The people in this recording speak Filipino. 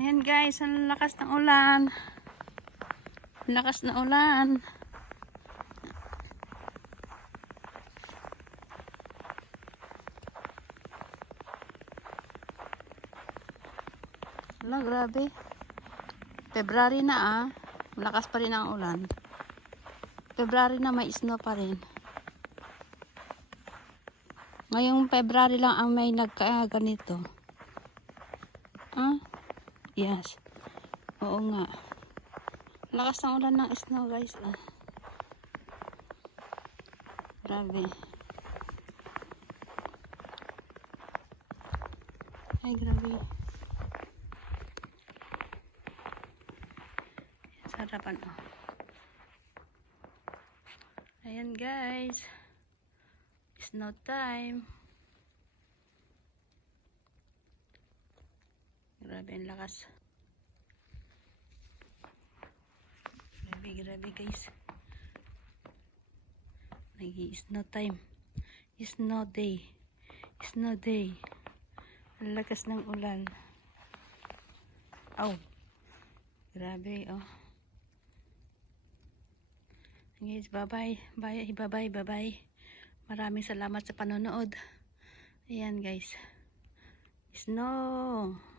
Ayan guys, ang lakas ng ulan. Ang lakas ng ulan. Wala, grabe. February na malakas pa rin ang ulan. February na may snow pa rin. Ngayong February lang ang may nagkaganito. Yes. Oo nga. Lakas ng ulan ng snow guys. Grabe. Ay grabe. Sarapan Ayan guys. Snow time. Grabe ang lakas. Grabe guys. Snow time. Snow day. Snow day. Ang lakas ng ulan. Grabe Guys, bye-bye. Bye-bye. Maraming salamat sa panonood. Ayan guys. Snow.